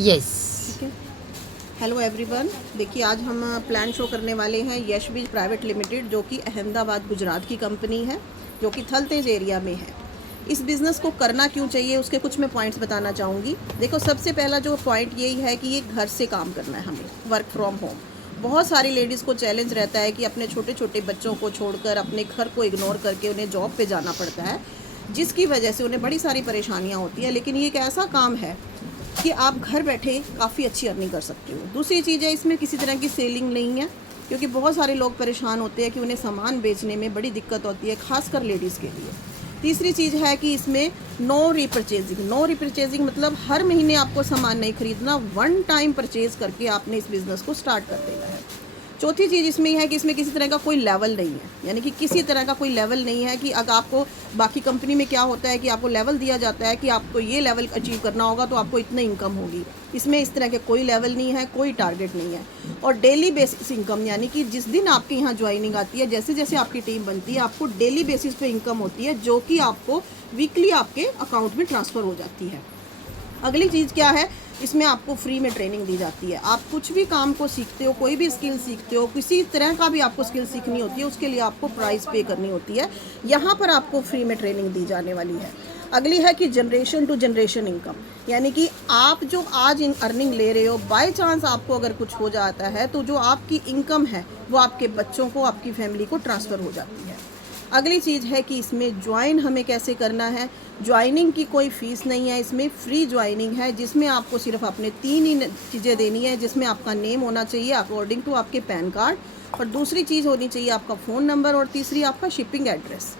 Yes. ठीक है। Hello everyone, देखिए आज हम प्लान शो करने वाले हैं यश बीज प्राइवेट लिमिटेड, जो कि अहमदाबाद गुजरात की कंपनी है, जो कि थलतेज एरिया में है। इस बिज़नेस को करना क्यों चाहिए उसके कुछ मैं पॉइंट्स बताना चाहूँगी। देखो, सबसे पहला जो पॉइंट यही है कि ये घर से काम करना है हमें, वर्क फ्रॉम होम। बहुत सारी लेडीज़ को चैलेंज रहता है कि अपने छोटे छोटे बच्चों को छोड़कर अपने घर को इग्नोर करके उन्हें जॉब पे जाना पड़ता है, जिसकी वजह से उन्हें बड़ी सारी परेशानियाँ होती हैं। लेकिन ये एक ऐसा काम है कि आप घर बैठे काफ़ी अच्छी अर्निंग कर सकते हो। दूसरी चीज़ है, इसमें किसी तरह की सेलिंग नहीं है, क्योंकि बहुत सारे लोग परेशान होते हैं कि उन्हें सामान बेचने में बड़ी दिक्कत होती है, खासकर लेडीज़ के लिए। तीसरी चीज़ है कि इसमें नो रिपर्चेजिंग। नो रिपर्चेजिंग मतलब हर महीने आपको सामान नहीं खरीदना, वन टाइम परचेज करके आपने इस बिज़नेस को स्टार्ट कर देना है। चौथी चीज़ इसमें है कि इसमें किसी तरह का कोई लेवल नहीं है, यानी कि किसी तरह का कोई लेवल नहीं है कि अगर आपको, बाकी कंपनी में क्या होता है कि आपको लेवल दिया जाता है कि आपको ये लेवल अचीव करना होगा तो आपको इतनी इनकम होगी। इसमें इस तरह के कोई लेवल नहीं है, कोई टारगेट नहीं है। और डेली बेसिस इनकम, यानी कि जिस दिन आपके यहाँ ज्वाइनिंग आती है, जैसे जैसे आपकी टीम बनती है, आपको डेली बेसिस पे इनकम होती है, जो कि आपको वीकली आपके अकाउंट में ट्रांसफ़र हो जाती है। अगली चीज़ क्या है, इसमें आपको फ्री में ट्रेनिंग दी जाती है। आप कुछ भी काम को सीखते हो, कोई भी स्किल सीखते हो, किसी तरह का भी आपको स्किल सीखनी होती है, उसके लिए आपको प्राइस पे करनी होती है। यहाँ पर आपको फ्री में ट्रेनिंग दी जाने वाली है। अगली है कि जनरेशन टू जनरेशन इनकम, यानी कि आप जो आज अर्निंग ले रहे हो, बाय चांस आपको अगर कुछ हो जाता है तो जो आपकी इनकम है वो आपके बच्चों को, आपकी फैमिली को ट्रांसफ़र हो जाती है। अगली चीज़ है कि इसमें ज्वाइन हमें कैसे करना है। ज्वाइनिंग की कोई फ़ीस नहीं है, इसमें फ्री ज्वाइनिंग है, जिसमें आपको सिर्फ अपने 3 ही चीज़ें देनी है, जिसमें आपका नेम होना चाहिए अकॉर्डिंग टू आपके पैन कार्ड, और दूसरी चीज़ होनी चाहिए आपका फ़ोन नंबर, और तीसरी आपका शिपिंग एड्रेस।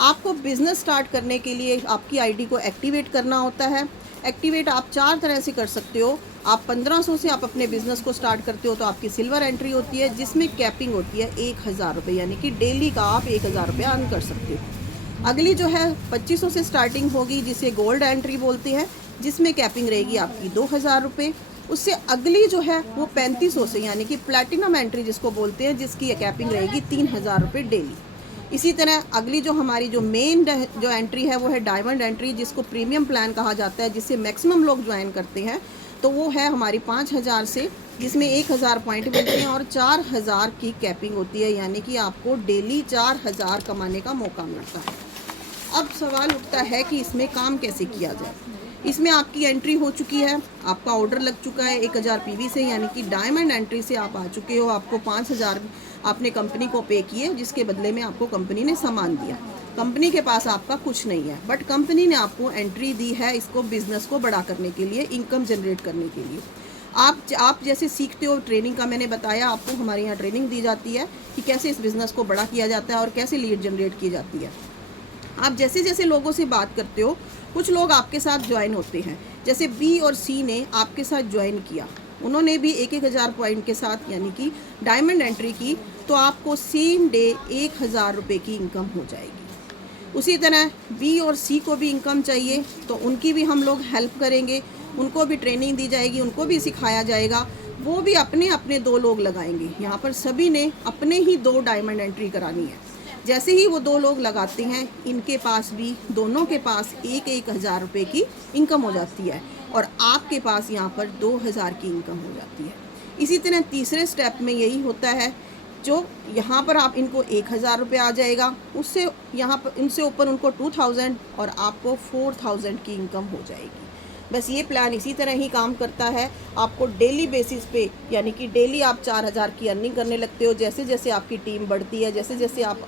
आपको बिज़नेस स्टार्ट करने के लिए आपकी आईडी को एक्टिवेट करना होता है। एक्टिवेट आप 4 तरह से कर सकते हो। आप 1500 से आप अपने बिज़नेस को स्टार्ट करते हो तो आपकी सिल्वर एंट्री होती है, जिसमें कैपिंग होती है 1000 रुपये, यानी कि डेली का आप 1000 रुपये अर्न कर सकते हो। अगली जो है 2500 से स्टार्टिंग होगी, जिसे गोल्ड एंट्री बोलते हैं, जिसमें कैपिंग रहेगी आपकी 2000 रुपये। उससे अगली जो है वो 3500 से, यानी कि प्लैटिनम एंट्री जिसको बोलते हैं, जिसकी कैपिंग रहेगी 3000 रुपये डेली। इसी तरह अगली जो हमारी जो मेन जो एंट्री है वो है डायमंड एंट्री, जिसको प्रीमियम प्लान कहा जाता है, जिससे मैक्सिमम लोग ज्वाइन करते हैं। तो वो है हमारी 5000 से, जिसमें 1000 पॉइंट मिलते हैं और 4000 की कैपिंग होती है, यानी कि आपको डेली 4000 कमाने का मौका मिलता है। अब सवाल उठता है कि इसमें काम कैसे किया जाए। इसमें आपकी एंट्री हो चुकी है, आपका ऑर्डर लग चुका है 1000 पीवी से, यानी कि डायमंड एंट्री से आप आ चुके हो। आपको 5000 आपने कंपनी को पे किए, जिसके बदले में आपको कंपनी ने सामान दिया। कंपनी के पास आपका कुछ नहीं है, बट कंपनी ने आपको एंट्री दी है इसको बिज़नेस को बड़ा करने के लिए, इनकम जनरेट करने के लिए। आप जैसे सीखते हो, ट्रेनिंग का मैंने बताया आपको, हमारे यहाँ ट्रेनिंग दी जाती है कि कैसे इस बिज़नेस को बड़ा किया जाता है और कैसे लीड जनरेट की जाती है। आप जैसे जैसे लोगों से बात करते हो, कुछ लोग आपके साथ ज्वाइन होते हैं। जैसे बी और सी ने आपके साथ ज्वाइन किया, उन्होंने भी 1000 पॉइंट के साथ, यानी कि डायमंड एंट्री की, तो आपको सेम डे 1000 रुपये की इनकम हो जाएगी। उसी तरह बी और सी को भी इनकम चाहिए, तो उनकी भी हम लोग हेल्प करेंगे, उनको भी ट्रेनिंग दी जाएगी, उनको भी सिखाया जाएगा। वो भी अपने अपने 2 लोग लगाएंगे। यहाँ पर सभी ने अपने ही 2 डायमंड एंट्री करानी है। जैसे ही वो 2 लोग लगाते हैं, इनके पास भी, दोनों के पास 1000 रुपये की इनकम हो जाती है, और आपके पास यहाँ पर 2000 की इनकम हो जाती है। इसी तरह तीसरे स्टेप में यही होता है, जो यहाँ पर आप इनको 1000 रुपये आ जाएगा, उससे यहाँ पर इनसे ऊपर उनको 2000, और आपको 4000 की इनकम हो जाएगी। बस ये प्लान इसी तरह ही काम करता है। आपको डेली बेसिस पे, यानी कि डेली आप 4000 की अर्निंग करने लगते हो। जैसे जैसे आपकी टीम बढ़ती है, जैसे जैसे आप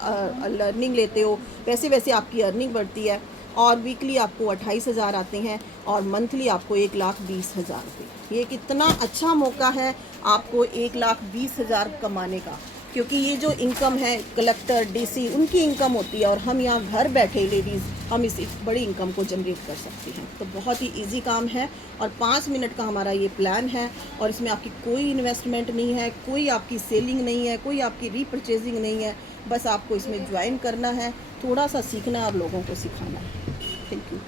लर्निंग लेते हो, वैसे वैसे आपकी अर्निंग बढ़ती है। और वीकली आपको 28,000 आते हैं, और मंथली आपको 1,20,000 रुपये। ये कितना अच्छा मौका है आपको 1,20,000 कमाने का, क्योंकि ये जो इनकम है कलेक्टर, डीसी, उनकी इनकम होती है, और हम यहाँ घर बैठे लेडीज़ हम इस बड़ी इनकम को जनरेट कर सकते हैं। तो बहुत ही इजी काम है, और 5 मिनट का हमारा ये प्लान है, और इसमें आपकी कोई इन्वेस्टमेंट नहीं है, कोई आपकी सेलिंग नहीं है, कोई आपकी रीपरचेजिंग नहीं है। बस आपको इसमें ज्वाइन करना है, थोड़ा सा सीखना है और लोगों को सिखाना है। Thank you.